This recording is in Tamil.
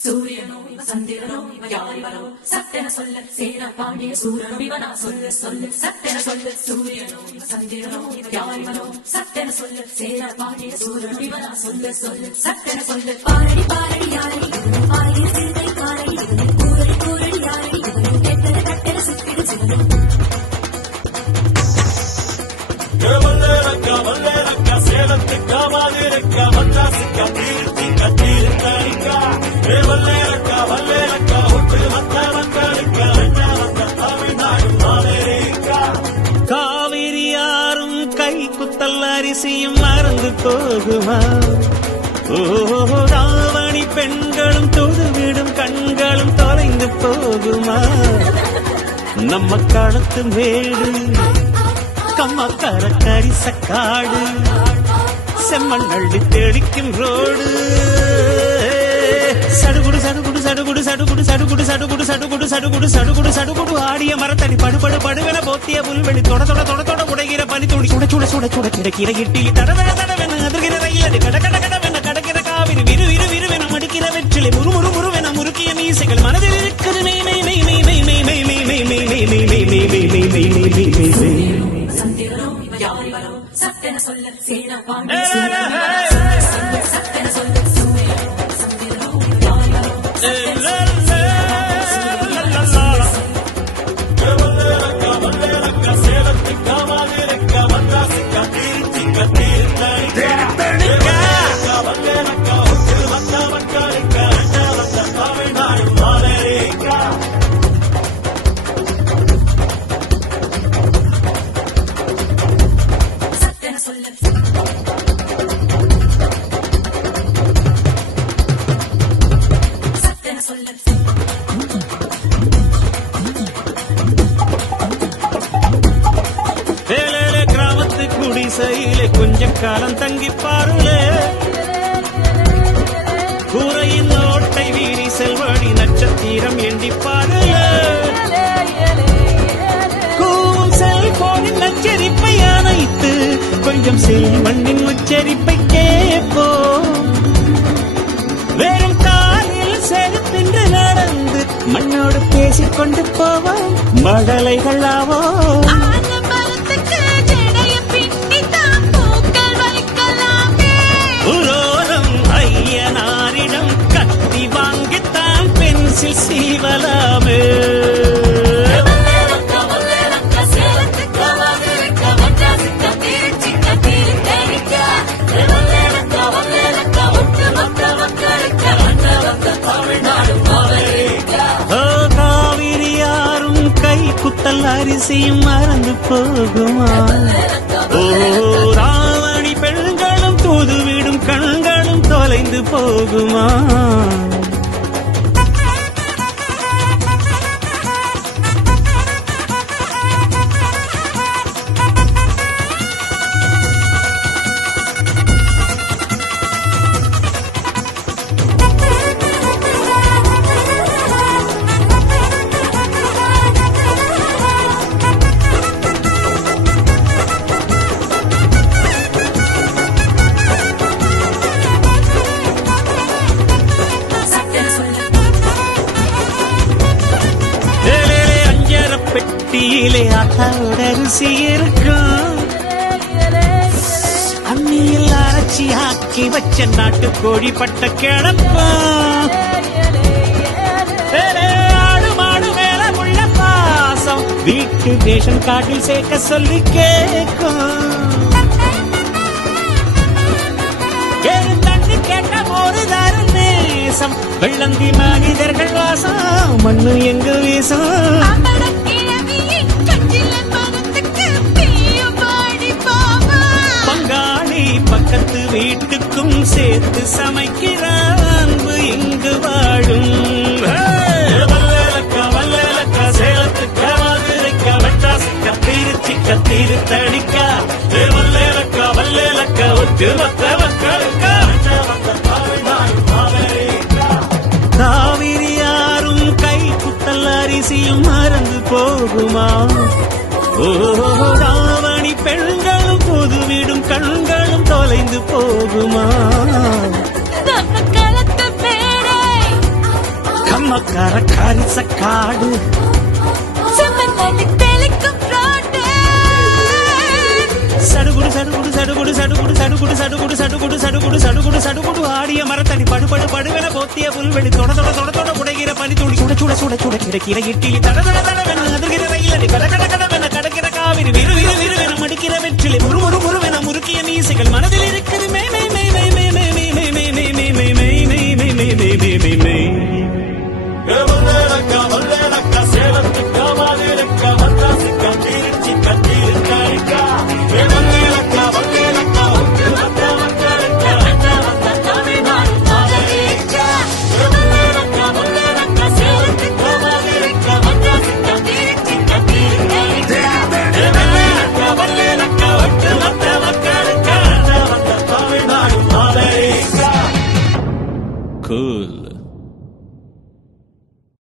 சூரியனோ சந்திரனோ யாரிவரோ சட்டென சொல்ல சேர பாண்டிய சூரனோ இவனா சொல்ல சொல்ல சட்டென சொல்ல சூரியனோ சந்திரனோ யாரிவரோ சட்டென சொல்ல சேர பாண்டிய சூரனோ இவனா சொல்ல சொல்ல சட்டென சொல்ல பாரடி பாரடி யாரடி ஆயிரம் சிந்தை பாரடி கூரடி கூரடி யாரடி எத்தனை கட்டென சுத்திடு சிவனோ வல்லேலக்கா சேலத்துக்கா மாதிரிக்கா மத்தாசிக்கா தீர்த்திக்கா தீர்த்தடிக்கா வல்லேலக்கா ஒட்டு மத்த மக்களுக்கா வந்த தமிழ்நாடு மாவேரிக்கா காவிரி யாரும் கை குத்தல் அரிசியும் மறந்து போகுமா ராவணி பெண்களும் தொழுவிடும் கண்களும் தொலைந்து போகுமா நம்ம களத்து மேடு கம்மக்கார கரிசக்காடு செம்மண் அள்ளி தெளிக்கும் ரோடு சடுகுடு சடுகுடு சடுகுடு சடுகுடு சடுகுடு சடுகுடு சடுகுடு சடுகுடு சடுகுடு சடுகுடு ஆடிய மரத்தடி படுபடு படுவென போத்திய புல்வெளி தொட தொட தொட தொட உடைகிற பனி துளி சுட சுட சுட சுட கிடைக்கிற இட்டிலி தடவென தடவென அதிர்கிற ரயிலடி கட கட கடவென கடக்கிற காவிரி விரு விரு விருவென மடிக்கிற வெற்றிலை முறு முறு முறுவென முறுக்கிய மீசைகள் மனதில் இருக்கிறது மெய் மெய் மெய் மெய் மெய் மெய் மெய் மெய் மெய் மெய் மெய் மெய் மெய் மெய் மெய் மெய் மெய் மெய் மெய் சந்திரனோ யாரிவரோ சட்டென சொல்ல சேர பாண்டிய சட்டென சொல்ல சூரியனோ சந்திரனோ யாரிவரோ சேலத்துக்கா மாதிரிக்கா மத்தாசிக்கா தீர்த்திக்கா தீர்த்தடிக்கா வல்லேலக்கா ஒட்டு மத்த மக்களுக்கா வந்த தமிழ்நாடு மாவேரிக்கா சட்டென சொல்ல சட்டென சொல்ல கிராமத்து குடிசையிலே கொஞ்சம் காலம் தங்கி பாருலே கூரையின் ஓட்டை வீரி செல்வடி நட்சத்திரம் எண்டி பாருலே கூவும் செல்போனின் நச்சரிப்பை அணைத்து கொஞ்சம் செல்வண்ணின் உச்சரிப்பை கேட்போம் வெறும் காலில் செருப்பின்று நடந்து மண்ணோடு பேசிக்கொண்டு போவோம் மழலைகளாவோ ஐயனாரிடம் கத்தி வாங்கித்தான் பென்சில் சீவலாமே காவிரி யாரும் கை குத்தல் அரிசியும் மறந்து போகுமா ராவணி பெண்களும் தூதுவிடும் கண்களும் தொலைந்து போகுமா பெட்டியிலே ஆட்டாவோட ருசி இருக்கும் அம்மியில் அரைச்சி ஆக்கி வச்ச நாட்டு கோழி பட்ட கிடப்போம் ஆடு மாடு மேல உள்ள பாசம் வீட்டு ரேஷன் கார்டில் சேர்க்க சொல்லி கேட்கும் தண்ணி கேட்ட ஒரு தரு நேசம் வெள்ளந்தி மனிதர்கள் வாசம் மண்ணு எங்க வீசம் பங்காளி பக்கத்து வீட்டுக்கும் சேர்த்து சமைக்கிற அன்பு இங்கு வாழும் வல்லேலக்கா சேலத்துக்கா மாதிரிக்கா மெட்ராஸுக்கா திருச்சிக்கா தீர்த்தடிக்கா வல்லேலக்கா ஒட்டு மத்த மக்களுக்கா தமிழ்நாடு மாவேரிக்கா காவிரி யாரும் கை குத்தல் அரிசியும் மறந்து போகுமா ராவணி பெண்களும் பொதுவிடும் கண்களும் தொலைந்து போகுமா செம்மக்கார காரிசக்காடு செம்மண்ணி தெளிக்கும் ரோடு சடுகுடு சடுகுடு சடுகுடு சடுகுடு சடுகுடு சடுகுடு சடுகுடு சடுகுடு சடுகுடு சடுகுடு ஆடிய மரத்தடி படுபடு படுவென போத்திய புல்வெளி தொட தொட தொட தொட உடைகிற பனி துளி சுட சுட சுட சுட கிடைக்கிற இட்டிலி தட தட தடவென அதிர்கிற ரயிலடி கட கட கடவென கடக்கிற காவிரி விறு விறு விறுவென மடிக்கிற வெற்றிலை முறு முறு முறுவென முறுக்கிய மீசைகள் மனதில் இருக்குது மே மே மே மே மே மே மே மே மே மே மே மே மே மே மே மே மே